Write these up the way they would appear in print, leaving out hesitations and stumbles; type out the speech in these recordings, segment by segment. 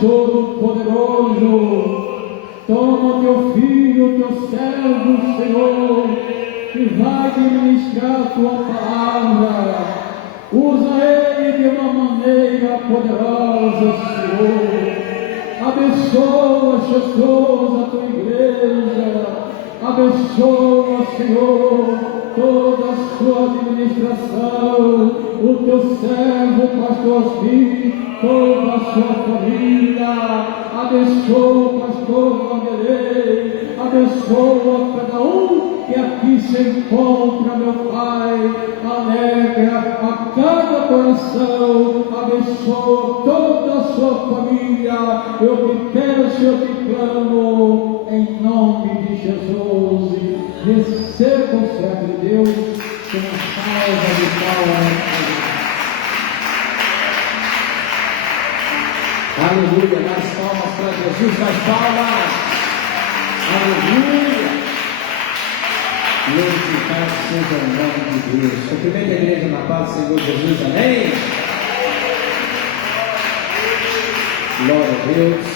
Todo-Poderoso, toma teu filho, teu servo, Senhor, que vai ministrar a tua palavra. Usa ele de uma maneira poderosa, Senhor. Abençoa, Jesus, a tua igreja. Abençoa, Senhor, toda a sua administração, o teu servo, pastor Filho, toda a sua família. Abençoa o pastor Vanderlei. Abençoa cada um que aqui se encontra, meu Pai. Alegra a cada coração. Abençoa toda a sua família. Eu te peço, eu te clamo, em nome de Jesus. Receba o servo de Deus com uma salva de palmas. Aleluia, mais palmas para Jesus, mais palmas. Aleluia. Glorificado seja o nome de Deus. Cumprimento a igreja na paz do Senhor Jesus, amém. Glória a Deus.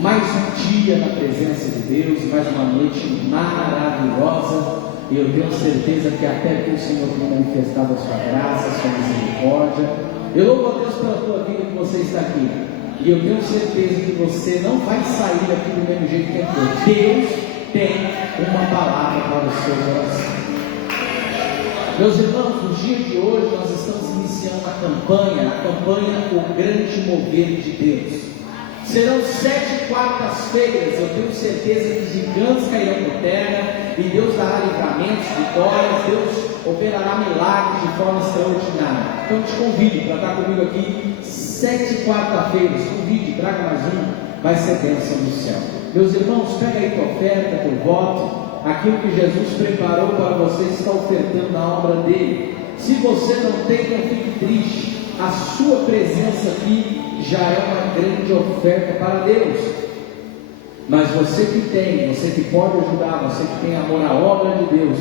Mais um dia na presença de Deus, mais uma noite maravilhosa. E eu tenho certeza que até aqui o Senhor tem manifestado a sua graça, a sua misericórdia. Eu louvo a Deus pela tua vida que você está aqui. E eu tenho certeza que você não vai sair daqui do mesmo jeito que entrou. Deus tem uma palavra para o seu coração. Meus irmãos, no dia de hoje nós estamos iniciando a campanha O Grande Mover de Deus. Serão 7 quartas-feiras, eu tenho certeza que gigantes cairão por terra, e Deus dará livramentos, vitórias, Deus operará milagres de forma extraordinária. Então te convido para estar comigo aqui 7 quarta-feiras, convide, traga mais um, vai ser bênção do céu. Meus irmãos, pega aí tua oferta, teu voto, aquilo que Jesus preparou para você está ofertando na obra dele. Se você não tem, não fique triste, a sua presença aqui já é uma grande oferta para Deus. Mas você que tem, você que pode ajudar, você que tem amor à obra de Deus,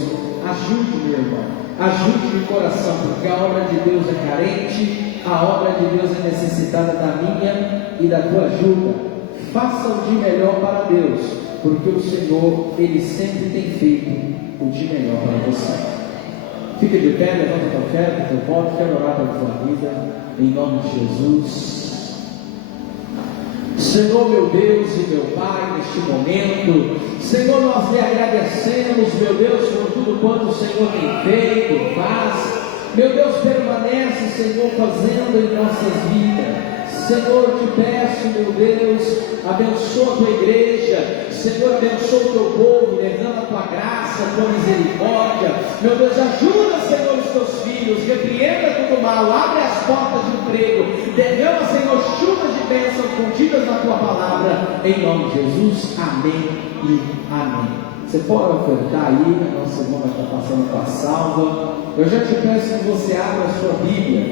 ajude, meu irmão, ajude de coração, porque a obra de Deus é carente, a obra de Deus é necessitada da minha e da tua ajuda. Faça o de melhor para Deus, porque o Senhor, Ele sempre tem feito o de melhor para você. Fica de pé, levanta a tua oferta, teu voto, quero orar pela tua vida, em nome de Jesus. Senhor, meu Deus e meu Pai, neste momento, Senhor, nós lhe agradecemos, meu Deus, por tudo quanto o Senhor tem feito, faz, meu Deus, permanece, Senhor, fazendo em nossas vidas. Senhor, te peço, meu Deus, abençoa a tua igreja, Senhor, abençoa o teu povo, levando a tua graça, a tua misericórdia, meu Deus, ajuda, Senhor, os teus filhos, repreenda todo mal, abre as portas de emprego, derrama, Senhor, chuvas de bênção contidas na tua palavra, em nome de Jesus, amém e amém. Você pode ofertar aí, a nossa irmã vai estar passando com a salva. Eu já te peço que você abra a sua Bíblia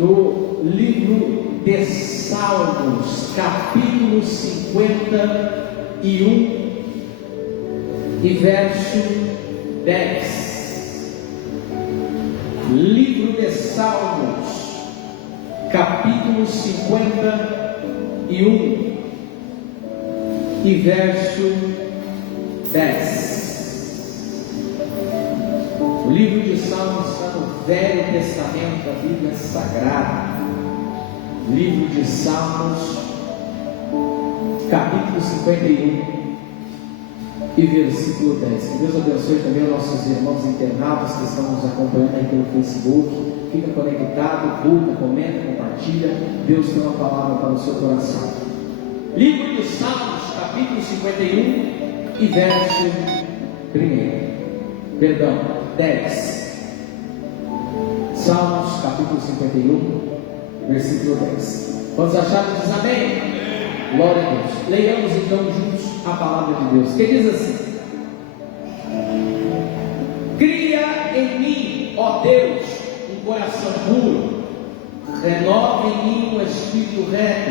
no livro de Salmos, capítulo 51 e verso 10. Livro de Salmos, capítulo 51 e verso 10. O livro de Salmos está no Velho Testamento, a Bíblia Sagrada. Livro de Salmos, capítulo 51 e versículo 10. Que Deus abençoe também os nossos irmãos internautas que estão nos acompanhando aí pelo Facebook. Fica conectado, curta, comenta, compartilha. Deus tem uma palavra para o seu coração. Livro de Salmos, capítulo 51 e verso 10. Salmos, capítulo 51, versículo 10. Quando acharam, diz amém? Glória a Deus. Leiamos então juntos a palavra de Deus, que diz assim: cria em mim, ó Deus, um coração puro, renova em mim um espírito reto,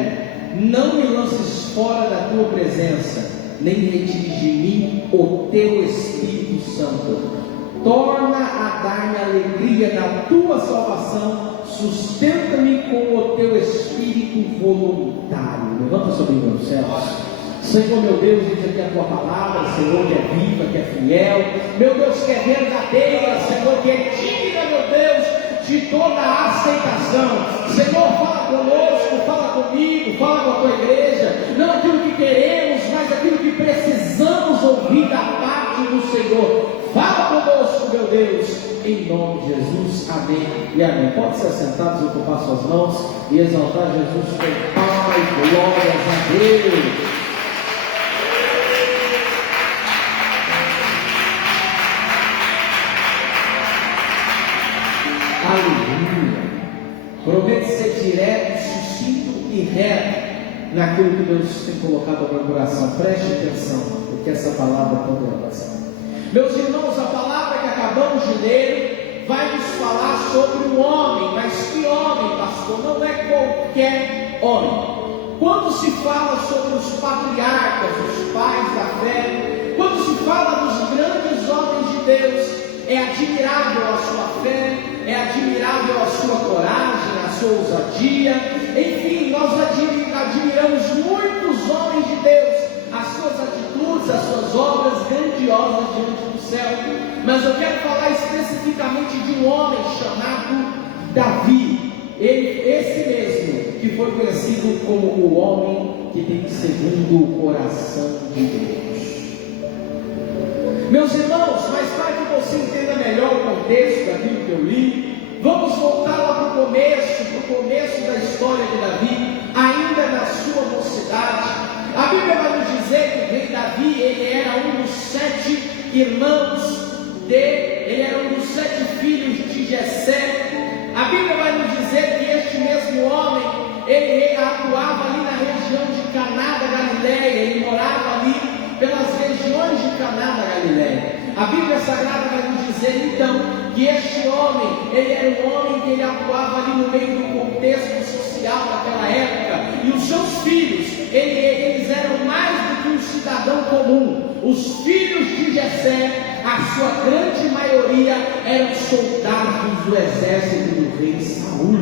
não me lances fora da tua presença, nem retires de mim o teu Espírito Santo. Torna a dar-me a alegria da tua salvação, sustenta-me com o teu Espírito espírito voluntário. Levanta sobre os céus. Senhor, meu Deus, diz aqui a tua palavra, Senhor, que é viva, que é fiel, meu Deus, que é verdadeira, Senhor, que é digna, meu Deus, de toda a aceitação. Senhor, fala conosco, fala comigo, fala com a tua igreja, não aquilo que queremos, mas aquilo que precisamos ouvir da parte do Senhor. Fala conosco, meu Deus, em nome de Jesus, amém e amém. Pode ser sentados, ocupar suas mãos e exaltar Jesus com palmas e glórias a Deus. Aleluia. Promete ser direto, sucinto e reto naquilo que Deus tem colocado no meu coração. Preste atenção, porque essa palavra é poderosa. Meus irmãos, a palavra que acabamos de ler vai nos falar sobre um homem. Mas que homem, pastor? Não é qualquer homem. Quando se fala sobre os patriarcas, os pais da fé, quando se fala dos grandes homens de Deus, é admirável a sua fé, é admirável a sua coragem, a sua ousadia. Enfim, nós admiramos muitos homens de Deus, as suas atitudes, as suas obras grandiosas diante do céu. Mas eu quero falar especificamente de um homem chamado Davi. Esse mesmo que foi conhecido como o homem que tem segundo o coração de Deus. Meus irmãos, mas para que você entenda melhor o contexto daquilo que eu li, vamos voltar lá para o começo da história de Davi, ainda na sua mocidade. A Bíblia vai nos dizer que o rei Davi, ele era um dos 7 irmãos ele era um dos 7 filhos de Jessé. A Bíblia vai nos dizer que este mesmo homem, ele atuava ali na região de Caná da Galileia, ele morava ali pelas regiões de Caná da Galileia. A Bíblia Sagrada vai nos dizer então que este homem, ele era um homem que ele atuava ali no meio do contexto social daquela época, e os seus filhos, eles eram mais do que um cidadão comum. Os filhos de Jessé, a sua grande maioria, eram soldados do exército do rei Saul.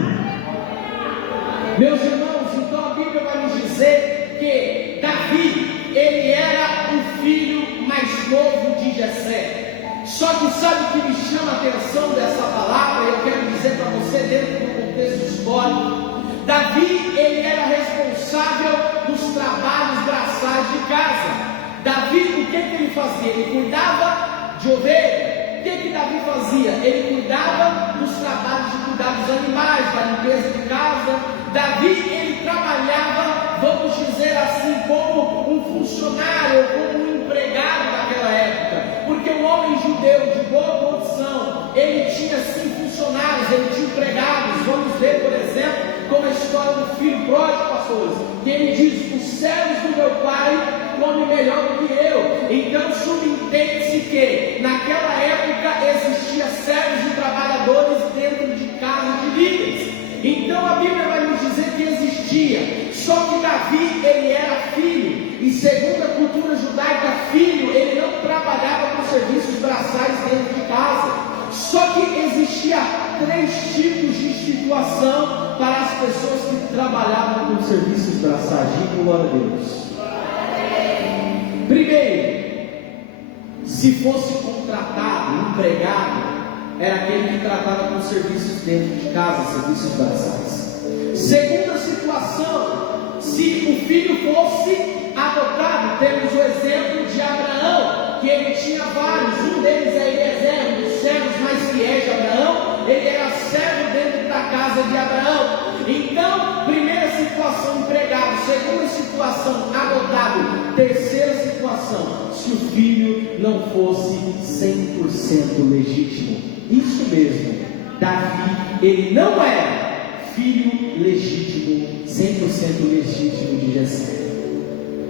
Meus irmãos, então a Bíblia vai nos dizer que Davi, ele era o filho mais novo de Jessé. Só que sabe o que me chama a atenção dessa palavra? Eu quero dizer para você, dentro do contexto histórico, Davi, ele era responsável dos trabalhos braçais de casa. Davi, o que ele fazia? Ele cuidava de ovelha. O que Davi fazia? Ele cuidava dos trabalhos de cuidar dos animais, da limpeza de casa. Davi, ele trabalhava, vamos dizer assim, como um funcionário, ou como um empregado daquela época, porque o homem judeu de boa condição, ele tinha sim funcionários, ele tinha empregados. Vamos ver, por exemplo, como a história do filho pródigo, pastores, que ele diz: os servos do meu pai comem melhor do que eu. Então subentende-se que naquela época existia servos e trabalhadores dentro de casa de líderes. Então a Bíblia vai nos dizer que existia. Só que Davi, ele era filho, e segundo a cultura judaica, filho, ele não trabalhava com serviços braçais dentro de casa. Só que existia 3 tipos de situação para as pessoas que trabalhavam com serviços braçais. Diga glória a Deus. Primeiro, se fosse contratado, empregado, era aquele que tratava com serviços dentro de casa, serviços braçais. Segunda situação, se o filho fosse adotado, temos o exemplo de Abraão, que ele tinha vários. Um deles é Eliezer, um dos servos mais fiéis de Abraão. Ele era servo dentro da casa de Abraão. Então, primeira situação, empregado. Segunda situação, adotado. Terceira situação, se o filho não fosse 100% legítimo. Isso mesmo, Davi, ele não era filho legítimo, 100% legítimo de Jessé.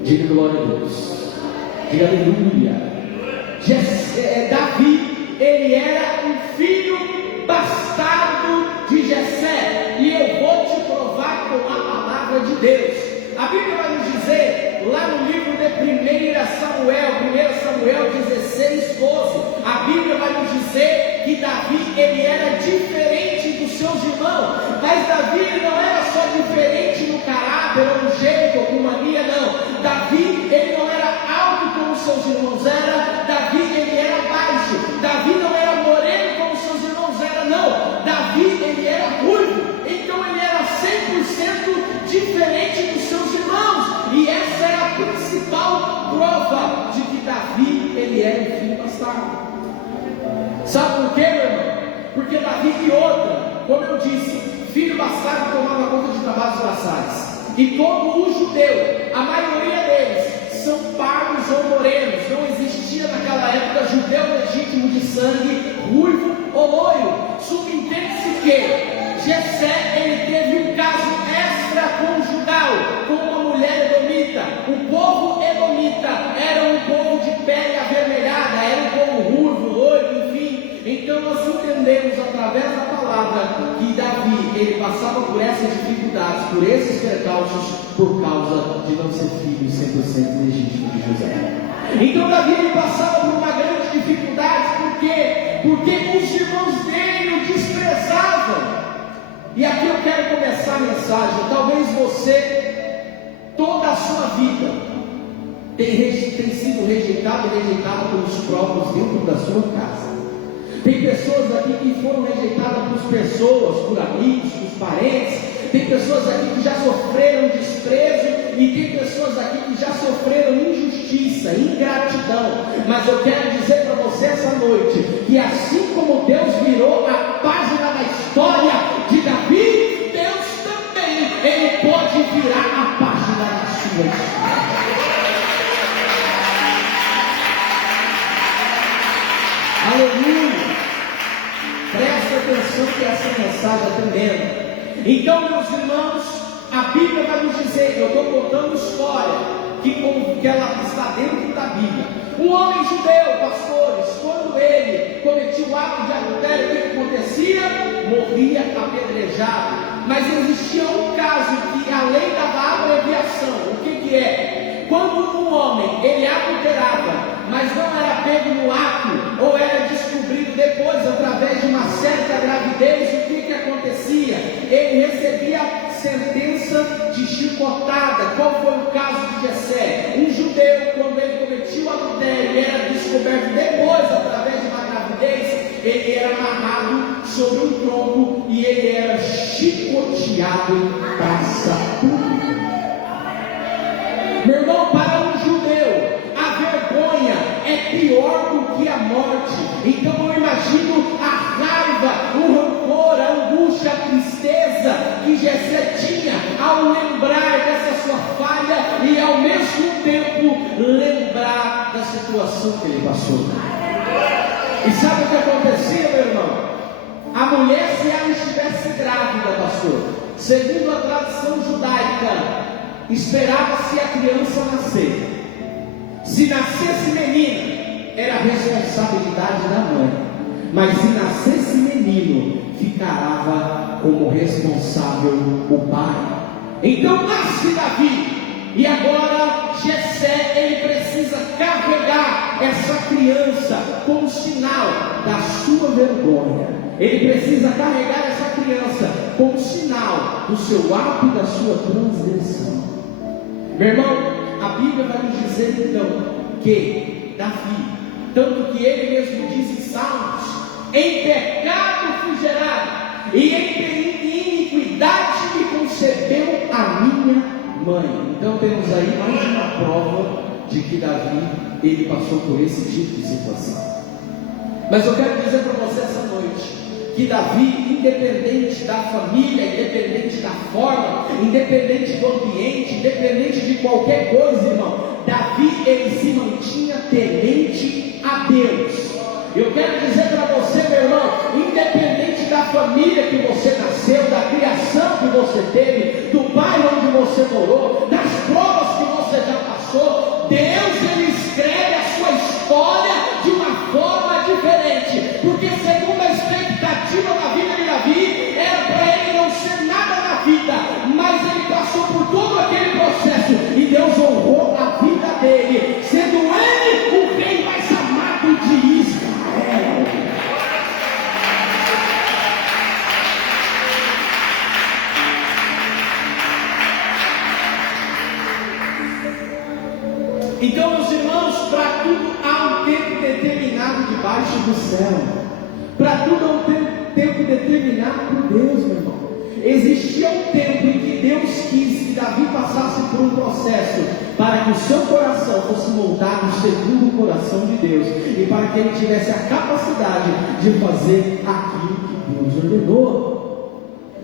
Diga glória a Deus. Diga aleluia. Davi, ele era um filho bastardo de Jessé. E eu vou te provar com a palavra de Deus. A Bíblia vai nos dizer, lá no livro de 1 Samuel 16, 12, a Bíblia vai nos dizer que Davi, ele era diferente dos seus irmãos. Mas Davi, ele não era só diferente no caráter, ou no jeito, ou com mania, não. Davi, ele não era alto como seus irmãos eram. Davi, ele era baixo. Davi não era moreno como seus irmãos eram, não. Davi, ele era ruivo. Então ele era 100% diferente dos seus irmãos. E essa é a principal prova de que Davi, ele era um filho bastardo. Sabe por quê, meu irmão? Porque Davi e outra, como eu disse, filho bastardo tomava conta de trabalhos braçais. E todo o judeu, a maioria deles, são pardos ou morenos. Não existia naquela época judeu legítimo de sangue, ruivo ou loiro. Subentende-se que Jessé, ele teve um caso extraconjugal com uma mulher edomita. O povo edomita era um povo de pele avermelhada, era um povo ruivo, loiro, enfim. Então nós entendemos através da palavra que Davi, ele passava por essas dificuldades, por esses percalços, por causa de não ser filho 100% legítimo de José. Então Davi, ele passava por uma grande dificuldade. Por quê? Porque os irmãos dele o desprezavam. E aqui eu quero começar a mensagem. Talvez você, toda a sua vida, tem sido rejeitado e rejeitada pelos próprios dentro da sua casa. Tem pessoas aqui que foram rejeitadas por pessoas, por amigos, por parentes. Tem pessoas aqui que já sofreram desprezo. E tem pessoas aqui que já sofreram injustiça, ingratidão. Mas eu quero dizer para você essa noite, que assim como Deus virou a página da história de Davi, Deus também, Ele pode virar a página da sua história. Aleluia! Presta atenção que essa mensagem é tremenda. Então, meus irmãos, a Bíblia vai nos dizer, eu estou contando história, que ela está dentro da Bíblia. Um homem judeu, pastores, quando ele cometia o ato de adultério, o que acontecia? Morria apedrejado. Mas existia um caso que a lei dava abreviação. O que é? Quando um homem, ele adulterava, mas não era pego no ato, ou era descobrido depois, através de uma certa gravidez, o que acontecia? Ele recebia sentença de chicotada. Qual foi o caso de Jessé? Um judeu, quando ele cometia o adultério e era descoberto depois, através de uma gravidez, ele era amarrado sobre um tronco e ele era chicoteado em praça pública. Meu irmão, para um judeu, a vergonha é pior do que a morte. Então eu imagino a raiva, o rancor, a angústia, a tristeza que Jessé tinha ao lembrar dessa sua falha e ao mesmo tempo lembrar da situação que ele passou. E sabe o que acontecia, meu irmão? A mulher, se ela estivesse grávida, pastor, segundo a tradição judaica, esperava-se a criança nascer. Se nascesse menina, era responsabilidade da mãe. Mas se nascesse menino, ficará como responsável o pai. Então nasce Davi. E agora Jessé, ele precisa carregar essa criança como sinal da sua vergonha. Ele precisa carregar essa criança como sinal do seu ato e da sua transgressão. Meu irmão, a Bíblia vai nos dizer então que Davi, tanto que ele mesmo diz em Salmos, em pecado fui gerado, e em iniquidade me concebeu a minha mãe. Então temos aí mais uma prova de que Davi, ele passou por esse tipo de situação. Mas eu quero dizer para você essa noite, que Davi, independente da família, independente da forma, independente do ambiente, independente de qualquer coisa, irmão, Davi, ele se mantinha temente a Deus. Eu quero dizer para você, meu irmão, independente da família que você nasceu, da criação que você teve, do bairro onde você morou, das provas que você já passou, Deus, ele escreve a sua história de uma forma diferente, porque segundo a expectativa da vida de Davi, era para ele não ser nada na vida, mas ele passou por todo aquele processo, e Deus honrou a vida dele, sendo ele o rei mais amado de Israel. Então, meus irmãos, para tudo há um tempo determinado debaixo do céu. Para tudo há um tempo determinado por Deus, meu irmão. Existia um tempo em que Deus quis que Davi passasse por um processo para que o seu coração fosse moldado segundo o coração de Deus e para que ele tivesse a capacidade de fazer aquilo que Deus ordenou.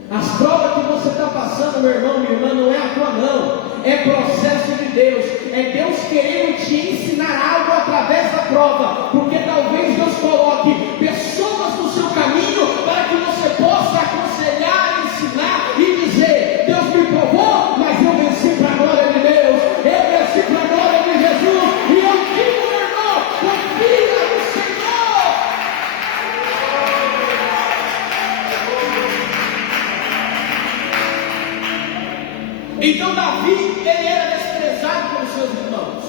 As provas que você está passando, meu irmão, minha irmã, não é a tua não, é processo de Deus, é Deus querendo te ensinar algo através da prova, porque talvez Deus coloque pessoas no seu caminho para que você possa aconselhar, ensinar e dizer: Deus me provou, mas eu venci para a glória de Deus, eu venci para a glória de Jesus, e eu digo, meu irmão, confia no Senhor. Então Davi, ele era desprezado pelos seus irmãos.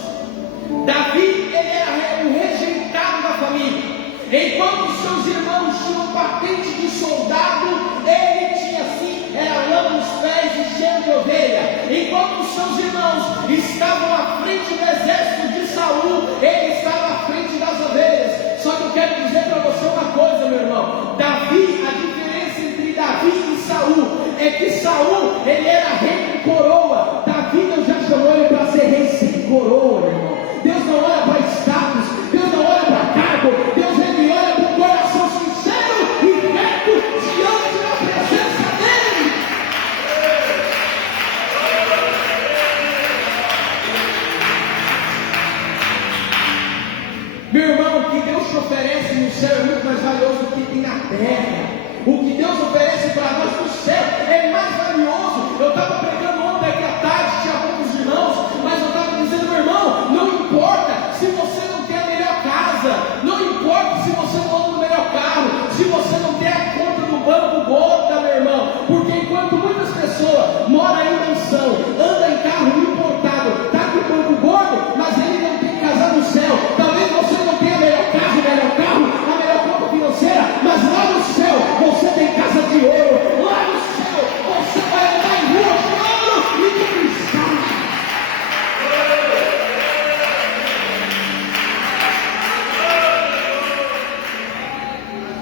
Davi, ele era o rejeitado da família. Enquanto seus irmãos tinham patente de soldado, ele tinha sim, era lama nos pés e cheio de ovelha. Enquanto seus irmãos estavam à frente do exército de Saul, ele estava à frente das ovelhas. Só que eu quero dizer para você uma coisa, meu irmão. Davi, a diferença entre Davi e Saul é que Saul, ele era rei com coroa. Davi, Deus já chamou ele para ser rei sem coroa, meu irmão. Deus não olha para status, Deus não olha para cargo, Deus ele olha para o coração sincero e reto diante da presença dele. Meu irmão, o que Deus te oferece no céu é muito mais valioso do que tem na terra. O que Deus oferece para nós no céu é mais valioso. Eu estava pregando ontem aqui à tarde, tinha poucos irmãos, mas eu estava dizendo, meu irmão, não importa se você não tem a melhor casa, não importa se você não anda no melhor carro, se você não tem a conta do banco gorda, meu irmão, porque enquanto muitas pessoas moram em mansão, andam em carro importado, está com o banco gordo, mas ele não tem casa no céu. Talvez você não tenha melhor carro, a melhor conta financeira, mas lá no céu você tem casa de ouro. Lá no céu você vai andar em rua de ouro e de cristal.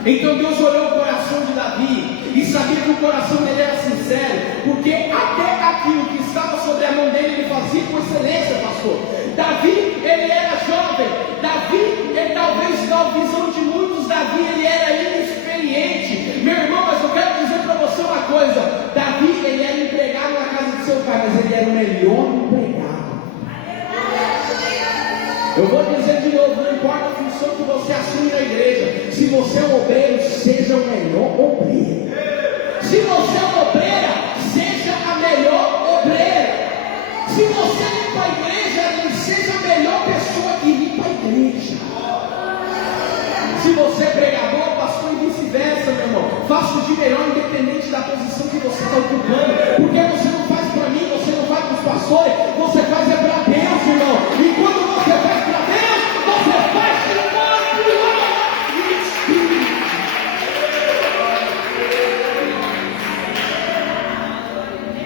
Então Deus olhou o coração de Davi e sabia que o coração dele era sincero, porque até aquilo que estava sobre a mão dele ele fazia com excelência, pastor. Davi, ele era jovem. Davi, ele, talvez na visão de muitos, Davi, ele era inexperiente. Meu irmão, mas eu quero dizer para você uma coisa. Davi, ele era empregado na casa de seu pai, mas ele era o melhor empregado. Eu vou dizer de novo, não importa a função que você assume na igreja, se você é um obreiro, seja o melhor obreiro. Se você é uma obreira, seja a melhor obreira. Se você limpa a igreja, seja a melhor pessoa que limpa a igreja. Se você é pregador, pastor e vice-versa, meu irmão, faça o de melhor independente da posição que você está ocupando. Porque você não faz para mim, você não faz para os pastores, você faz é para Deus, irmão. E quando você faz para Deus, você faz com corpo, alma e espírito.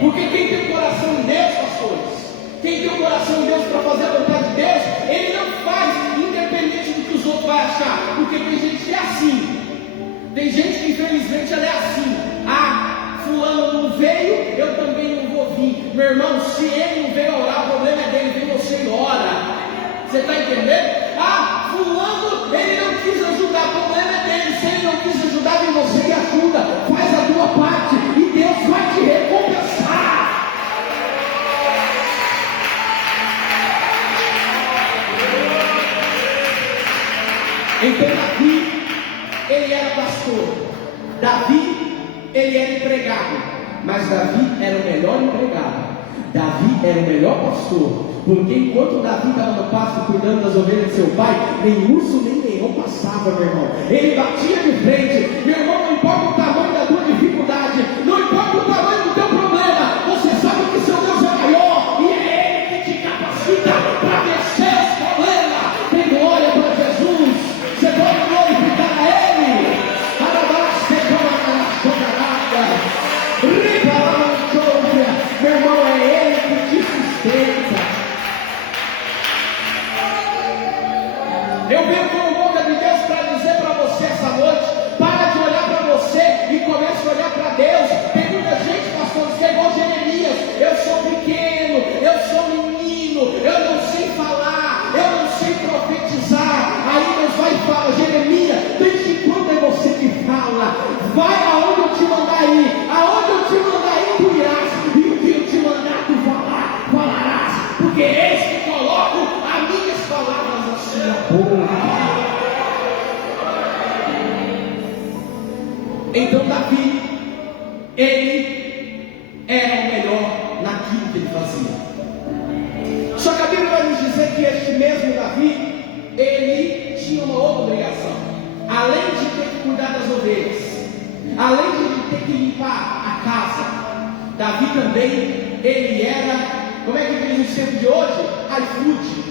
Porque quem tem coração em Deus, pastores, quem tem o coração em Deus para fazer a vontade de Deus, ele não faz independente do que os outros vão achar. Porque tem gente que é assim. Tem gente que infelizmente ela é assim. Ah, fulano não veio, eu também não vou vir. Meu irmão, se ele não veio orar, o problema é dele, vem você e ora. Você está entendendo? Ah, fulano, ele não quis ajudar, o problema é dele. Se ele não quis ajudar, vem você e ajuda. Faz a tua parte e Deus vai te recompensar. Então Davi, ele era pastor. Davi, ele era empregado. Mas Davi era o melhor empregado. Davi era o melhor pastor. Porque enquanto Davi estava no pasto cuidando das ovelhas de seu pai, nem urso nem leão passava, meu irmão. Ele batia de frente. Meu irmão, não importa o tamanho da tua dificuldade, não importa o tamanho do teu problema, você sabe que seu Deus é maior e é Ele que te capacita para vencer os problemas. Tem glória para Jesus. Você pode glorificar a Ele. Meu irmão, é Ele que te sustenta. porque eis que coloco as minhas palavras na sua boca. Então Davi, ele era o melhor naquilo que ele fazia. Só que a Bíblia vai nos dizer que este mesmo Davi, ele tinha uma outra obrigação. Além de ter que cuidar das ovelhas, além de ter que limpar a casa, Davi também, ele era, como é que diz no tempo de hoje? iFood.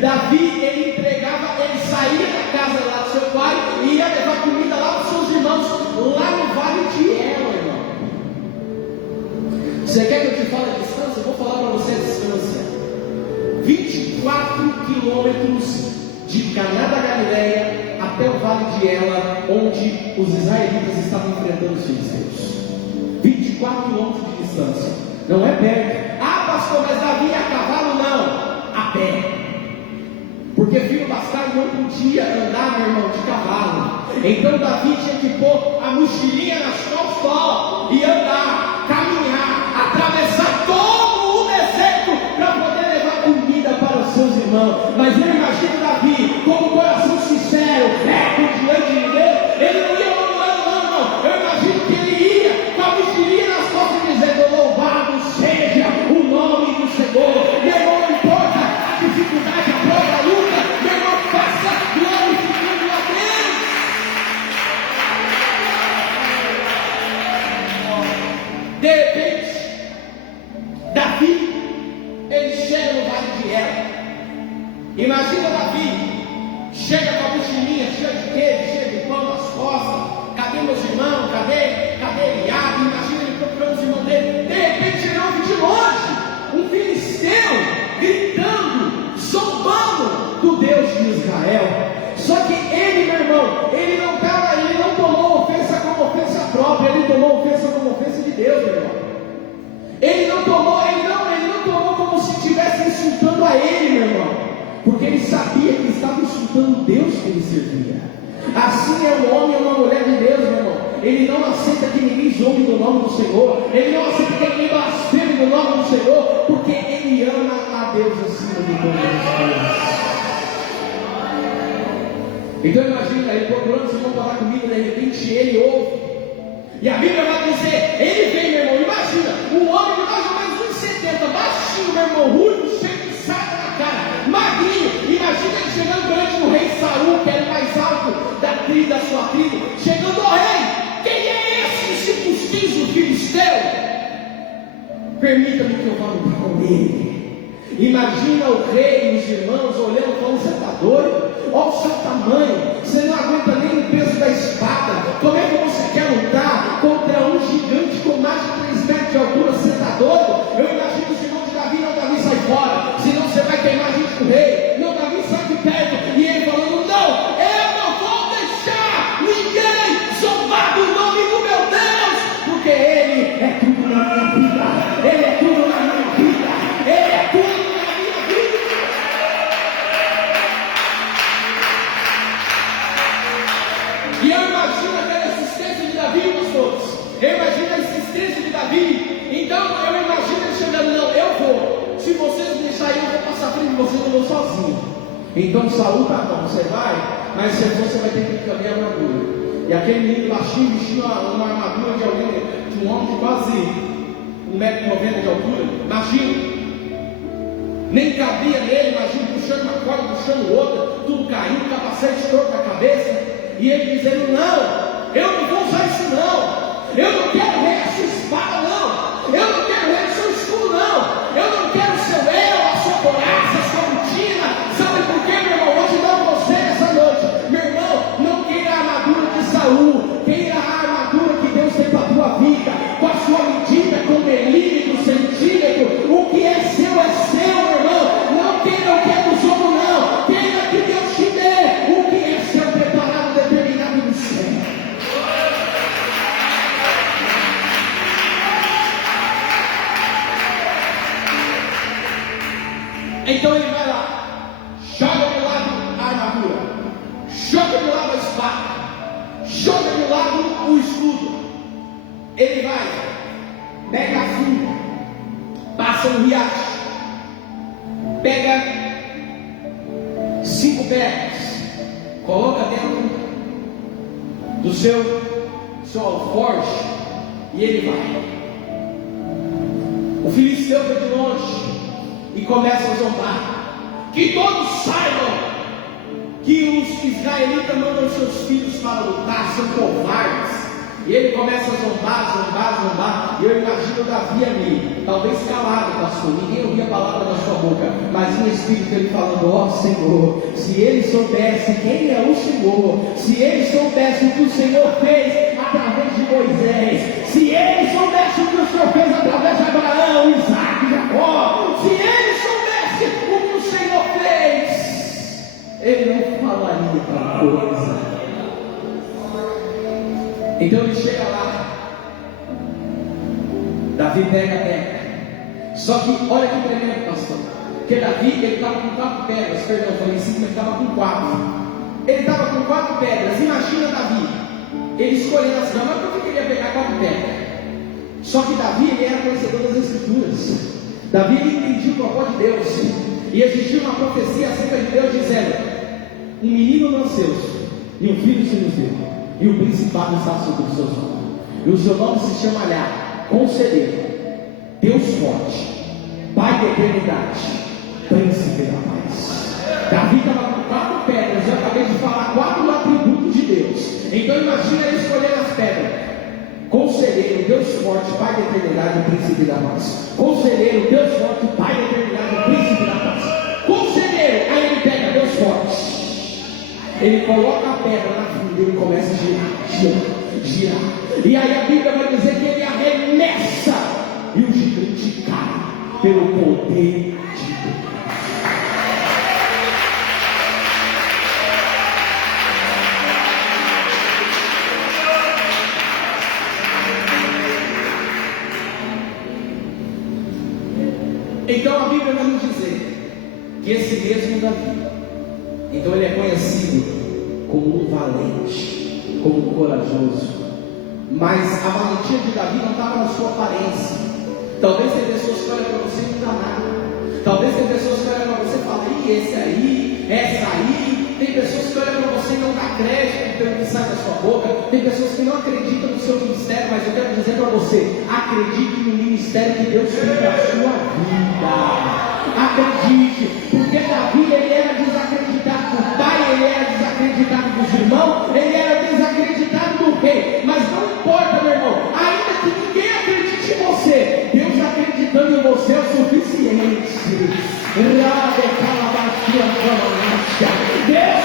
Davi, ele entregava, ele saía da casa lá do seu pai e ia levar comida lá para os seus irmãos, lá no vale de Ela, irmão. Você quer que eu te fale a distância? Eu vou falar para você a distância. 24 quilômetros de Caná da Galileia até o vale de Ela, onde os israelitas estavam enfrentando os filisteus. 24 quilômetros de distância. Não é perto. Ah, pastor, mas Davi ia a cavalo? Não, a pé. Porque filho bastardo não podia andar, meu irmão, de cavalo. Então Davi tinha que pôr a mochilinha nas costas e andar, caminhar, atravessar todo o deserto para poder levar comida para os seus irmãos. Mas eu imagino Davi com um coração sincero, reto diante de Deus. Ele não ia andando, não. Eu imagino que ele ia com a mochilinha nas costas dizendo: louvado seja o nome do Senhor. Meu irmão, não importa a dificuldade, a prova, a luta, meu irmão, faça glorificando a Deus. De repente, Davi, ele chega no vale de Ela. Imagina Davi, chega com a mochilinha cheia de queijo, cheia de pão nas costas. Cadê meus irmãos? Cadê Eliabe? Imagina ele procurando os irmãos dele. De repente ele ouve de longe um filisteu gritando, zombando do Deus de Israel. Só que ele, meu irmão, ele não tomou ofensa como ofensa própria, ele tomou ofensa como ofensa de Deus, meu irmão. Ele não tomou como se estivesse insultando a ele, meu irmão, porque ele sabia que estava insultando o Deus que ele servia. Assim é um homem ou uma mulher de Deus, meu irmão. Ele não aceita que ninguém zombe do nome do Senhor. Ele não aceita que ninguém blasfeme do nome do Senhor, porque ele ama a Deus acima de todas as coisas. Então imagina, ele procurando se para dar comida, de repente ele ouve. E a Bíblia vai dizer, ele vem, meu irmão, imagina, um homem de mais ou menos 1,70, baixinho, meu irmão, ruim, cheio de saco na cara, magrinho. Imagina ele chegando perante o rei Saul, que era o mais alto da sua tribo, chegando ao rei: quem é esse circunciso filisteu? Permita-me que eu vá lutar com ele. Imagina o rei e os irmãos olhando, falando: você está doido? Olha o seu tamanho, você não aguenta nem o peso da espada. Como é que você quer lutar contra um gigante com mais de 3 metros de altura? Você está doido? Eu imagino os irmãos de Davi: não, Davi, sai fora, senão você vai queimar a gente com o rei. Não, Davi, sai de perto. E ele falando: não, eu não vou deixar ninguém zombar do nome do meu Deus, porque ele é tudo na minha vida, ele é tudo na minha vida, ele é tudo na minha vida. E eu imagino aquela insistência de Davi, pastores. Eu imagino a insistência de Davi. Então eu imagino ele chegando: não, eu vou. Se vocês me deixarem, eu vou passar frente de vocês, eu vou sozinho. Então Saul: tá bom, você vai, mas se você vai ter que caminhar a armadura. E aquele menino baixinho vestindo uma armadura de alguém, de um homem de quase 1,90 m de altura. Imagina. Nem cabia nele, imagina, puxando uma corda, puxando outra, tudo caindo, capacete torto na cabeça. E ele dizendo: não, eu não vou usar isso não, eu não quero ver a sua espada não, eu não quero ver o seu escudo não, eu não quero o seu a sua coraça, a sua rotina. Sabe por quê, meu irmão? Vou te dar um conselho essa noite, meu irmão: não queira a armadura de Saul, queira a armadura que Deus tem para a tua vida, com a sua medida, com milímetro, centímetro. O que é seu, meu irmão. Não queira o que é dos outros não, queira que Deus te dê o que é seu, preparado, determinado no céu. Então ele vai lá, joga de lado a armadura, joga de lado a espada, joga de lado o escudo. Ele vai, pega a funda, passa passa no riacho, pega 5 pedras, coloca dentro do seu alforje e ele vai. O filisteu vê de longe e começa a zombar. Que todos saibam que os israelitas mandam seus filhos para lutar, são covardes. E ele começa a zombar. E eu imagino Davi ali, talvez calado, pastor, ninguém ouvia a palavra da sua boca, mas em espírito ele falando: ó Senhor, se ele soubesse quem é o Senhor, se ele soubesse o que o Senhor fez através de Moisés, se ele soubesse o que o Senhor fez através de Abraão, Isaac, Jacó, se ele soubesse o que o Senhor fez, ele não falaria tal coisa. Então ele chega lá, Davi pega a pedra. Só que olha que tremendo, pastor, porque Davi, ele estava com 4 pedras, perdão, eu falei 5, mas ele estava com 4. Ele estava com 4 pedras. Imagina Davi, ele escolhendo as damas, por que ele ia pegar 4 pedras? Só que Davi, ele era conhecedor das Escrituras. Davi, ele entendia o propósito de Deus, e existia uma profecia acerca de Deus dizendo: um menino nasceu, e um filho se nos deu, e o principado está sobre os seus ombros, e o seu nome se chamará Conselheiro, Deus Forte, Pai da Eternidade, Príncipe da Paz. Davi estava com 4 pedras. Eu acabei de falar 4 atributos de Deus. Então imagina ele escolhendo as pedras: Conselheiro, Deus Forte, Pai da Eternidade, Príncipe da Paz. Conselheiro, Deus Forte, Pai da Eternidade, Príncipe da Paz. Conselheiro, aí ele pega Deus Forte, ele coloca a pedra na frente dele e começa a girar. E aí a Bíblia vai dizer que ele arremessa e o gigante cai pelo poder de Deus. Então a Bíblia vai nos dizer que esse mesmo Davi, então ele é conhecido como um valente, como um corajoso. Mas a valentia de Davi não estava na sua aparência. Talvez tem pessoas que olham para você e não dá nada. Talvez tem pessoas que olham para você e falam: ih, esse aí, essa aí. Tem pessoas que olham para você e não dá crédito pelo que sai da sua boca. Tem pessoas que não acreditam no seu ministério. Mas eu quero dizer para você: acredite no ministério que Deus tem para a sua vida. Acredite, porque Davi, ele era desacreditado do pai, ele era desacreditado dos irmãos, ele era desacreditado do rei. Mas não importa, meu irmão, ainda que ninguém acredite em você, Deus acreditando em você é o suficiente. Deus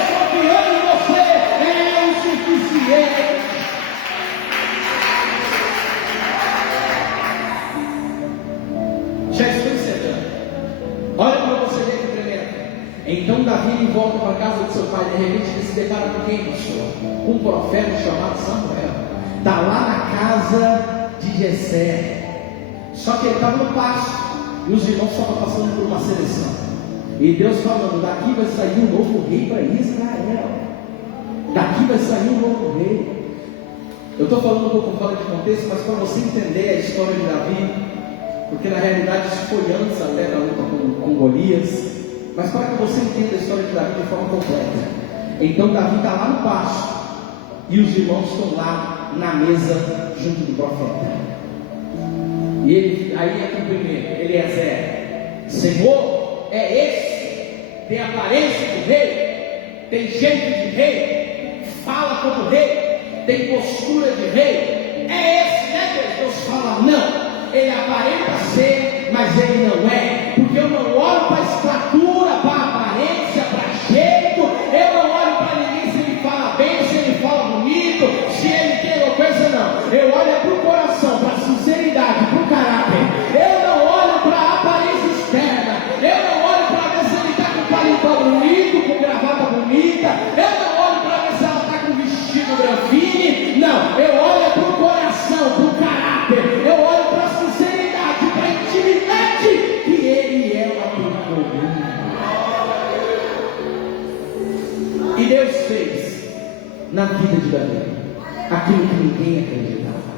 confiando em você é o suficiente. Já estou encerrando. Olha para você ver que tremendo. Então Davi volta para a casa de seu pai. De repente ele se depara com quem, pastor? Um profeta chamado Samuel. Está lá na casa de Jessé. Só que ele estava no pasto e os irmãos estavam passando por uma seleção. E Deus falando: daqui vai sair um novo rei para Israel. Daqui vai sair um novo rei. Eu estou falando um pouco fora de contexto, mas para você entender a história de Davi, porque na realidade isso foi antes até da luta com Golias, mas para que você entenda a história de Davi de forma completa. Então Davi está lá no pasto e os irmãos estão lá na mesa junto do profeta. E ele, aí é o primeiro, Eliezer: Senhor, é esse? Tem aparência de rei? Tem jeito de rei? Fala como rei? Tem postura de rei? É esse, né, Deus? Deus fala: não. Ele aparenta ser, mas ele não é. Porque eu não olho para a estatura, para a aparência, para jeito. Eu não olho para ninguém se ele fala bem, se ele fala bonito, se ele tem eloquência, não. Eu olho para o coração, para a sinceridade, para o caráter. Eu não olho para a aparência externa. Eu não olho para ver se ele está com paletó bonito, com gravata bonita. Eu não olho para ver se ela está com vestido granfine. Não, eu olho para o coração, para o caráter. Eu olho para a sinceridade, para a intimidade que ele é o ator. E Deus fez na vida de Davi aquilo que ninguém acreditava.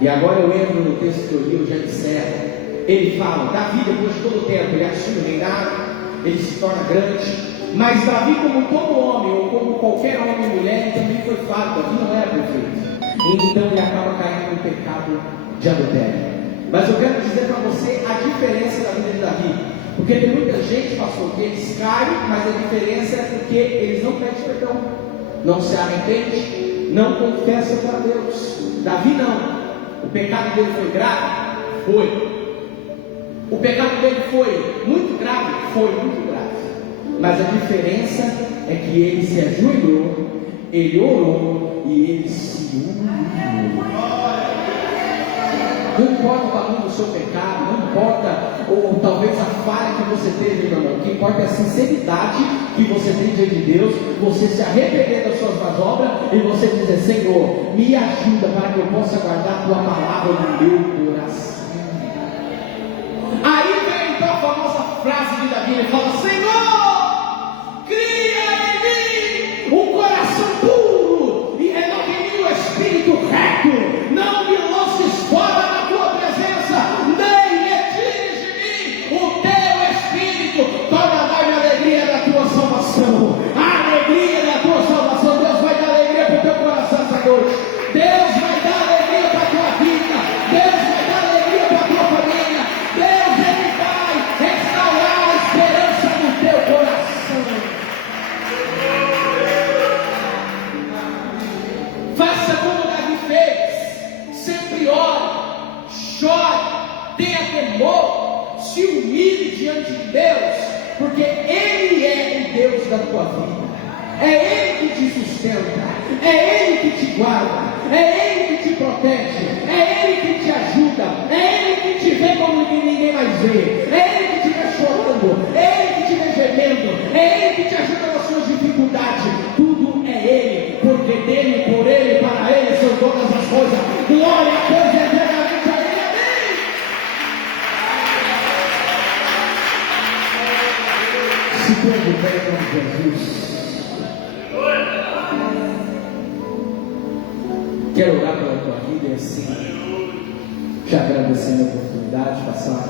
E agora eu entro no texto que eu li, eu já encerro. ele fala, Davi, depois de todo o tempo, ele assume o reinado, ele se torna grande. Mas Davi, como todo homem, ou como qualquer homem e mulher, também foi falho. Davi não era perfeito. Então ele acaba caindo no pecado de adultério. Mas eu quero dizer para você a diferença da vida de Davi. Porque tem muita gente, pastor, que eles caem, mas a diferença é porque eles não pedem perdão, não se arrependem, não confessam para Deus. Davi não. O pecado dele foi grave? Foi. O pecado dele foi muito grave? Foi muito grave. Mas a diferença é que ele se ajoelhou, ele orou e ele se humilhou. Não importa o tamanho do seu pecado, não importa, ou talvez a falha que você teve, meu irmão. O que importa é a sinceridade que você tem diante de Deus, você se arrepender das suas más obras e você dizer: Senhor, me ajuda para que eu possa guardar a tua palavra no meu coração. Aí vem então a famosa frase de Davi, ele fala: Senhor, cria em mim um coração puro e renova em mim o espírito reto. Não me lances fora da tua presença, nem retires de mim o teu espírito. Torna dar-me a alegria da tua salvação. A alegria da tua salvação. Deus vai dar alegria para o teu coração essa noite. Deus vai dar alegria para a tua vida. Deus vai dar alegria para a tua família. Deus, Ele vai restaurar a esperança do teu coração. Faça como Davi fez. Sempre ore, chore, tenha temor, se humilhe diante de Deus, porque Ele é o Deus da tua vida. É Ele que te sustenta, é Ele que te guarda, é Ele que te protege, é Ele que te ajuda, é Ele que te vê como ninguém mais vê, é Ele que te vê chorando, é Ele que te vê gemendo, é Ele que te ajuda nas suas dificuldades. Tudo é Ele, porque dele, por Ele, para Ele são todas as coisas. Glória a Deus eternamente a Ele. Amém. Se põe de pé em nome de Jesus. Quero orar pela tua vida e assim te agradecendo a oportunidade de passar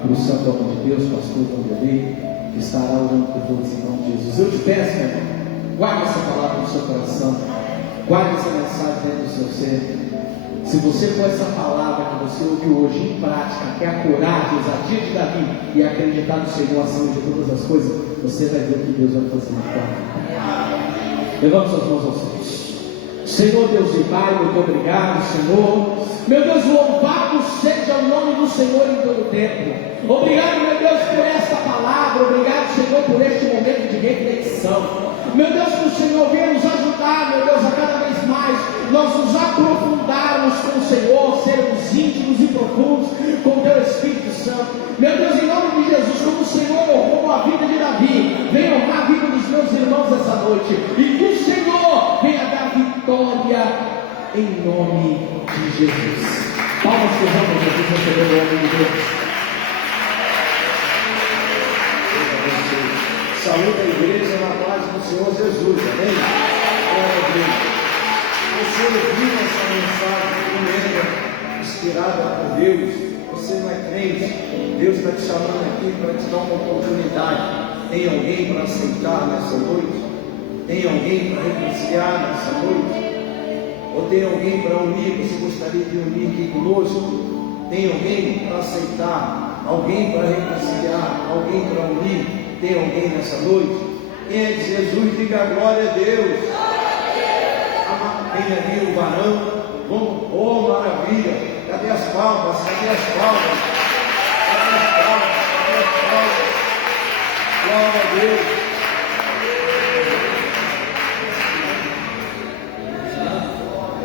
para o santo nome de Deus, pastor Vanderlei, que estará orando por todos em nome de Jesus. Eu te peço, meu irmão, guarde essa palavra no seu coração, guarde essa mensagem dentro do seu ser. Se você pôr essa palavra que você ouviu hoje em prática, que é a coragem, a ousadia de Davi, e acreditar no Senhor acima de todas as coisas, você vai ver o que Deus vai fazer na tua vida. Levante suas mãos aos céus. Senhor Deus e Pai, muito obrigado, Senhor. Meu Deus, louvado seja o nome do Senhor em todo o tempo. Obrigado, meu Deus, por esta palavra. Obrigado, Senhor, por este momento de reflexão. Meu Deus, que o Senhor venha nos ajudar, meu Deus, a cada vez mais nós nos aprofundarmos com o Senhor, sermos íntimos e profundos com o Teu Espírito Santo. Meu Deus, em nome de Jesus, como o Senhor honrou a vida de Davi, venha honrar a vida dos meus irmãos essa noite. E que o Senhor venha dar vitória em nome de Jesus. Palmas que vamos, Jesus, receber o nome de Deus. Saúde a igreja na paz do Senhor Jesus, amém? Glória a Deus. Você ouviu essa mensagem tremenda, inspirada por Deus? Você não é crente, Deus está te chamando aqui para te dar uma oportunidade. Tem alguém para aceitar nessa noite? Tem alguém para reconciliar nessa noite? Ou tem alguém para unir? Você gostaria de unir aqui conosco? Tem alguém para aceitar? Alguém para reconciliar? Alguém para unir? Tem alguém nessa noite? Quem é de Jesus, diga glória a Deus. Tem ali o varão. Vamos, oh maravilha. Cadê as palmas? Cadê as palmas? Cadê as palmas? Cadê as palmas? Glória a Deus.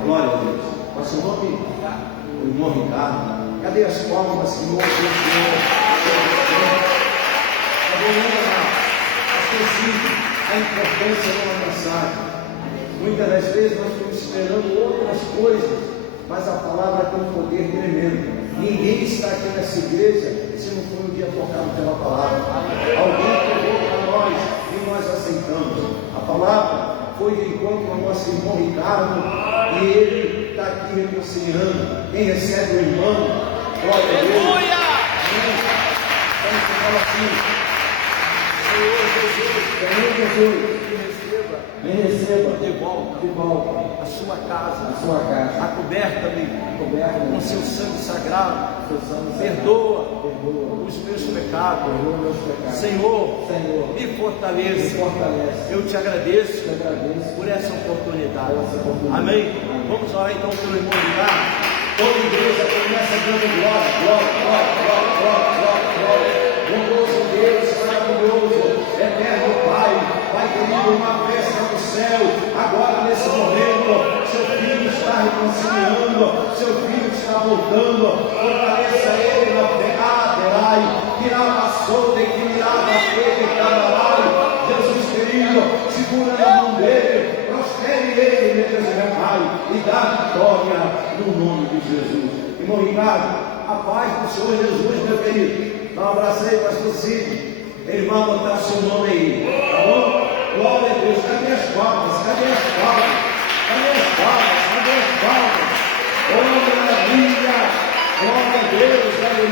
Glória a Deus. Qual é o seu nome? O irmão Ricardo. Cadê as palmas, Senhor? Esqueci a importância de uma mensagem. Muitas das vezes nós estamos esperando outras coisas, mas a palavra tem um poder tremendo. Ninguém está aqui nessa igreja se não for um dia tocado pela palavra. Alguém pregou para nós e nós aceitamos. A palavra foi de encontro ao nosso irmão Ricardo e ele está aqui reconciliando. Quem recebe o irmão, glória a Deus. Então você fala assim: Senhor Jesus, me receba de volta a sua casa, acoberta-me com seu sangue sagrado, perdoa os meus pecados, Senhor, me fortaleça. Eu te agradeço por essa oportunidade. Amém. Vamos orar então pelo irmão Ricardo. Toda a igreja começa dando glória, glória, glória, glória, glória, glória, glória. Glorioso Deus, maravilhoso, eterno Pai, Pai querido, uma festa no céu. Agora nesse momento, seu filho está reconciliando, seu filho está voltando. Fortaleça ele na Aderai, tirava a solta e que mirava a feita e camarai. Jesus querido, segura na mão dele, prospere ele, meu Deus e meu Pai, e dá vitória no nome de Jesus. Irmão Ricardo, a paz do Senhor Jesus, meu querido. Dá um abraço aí, pastor Cid. Ele vai botar seu nome aí, tá bom? Glória a Deus. Cadê as palmas? Cadê as palmas?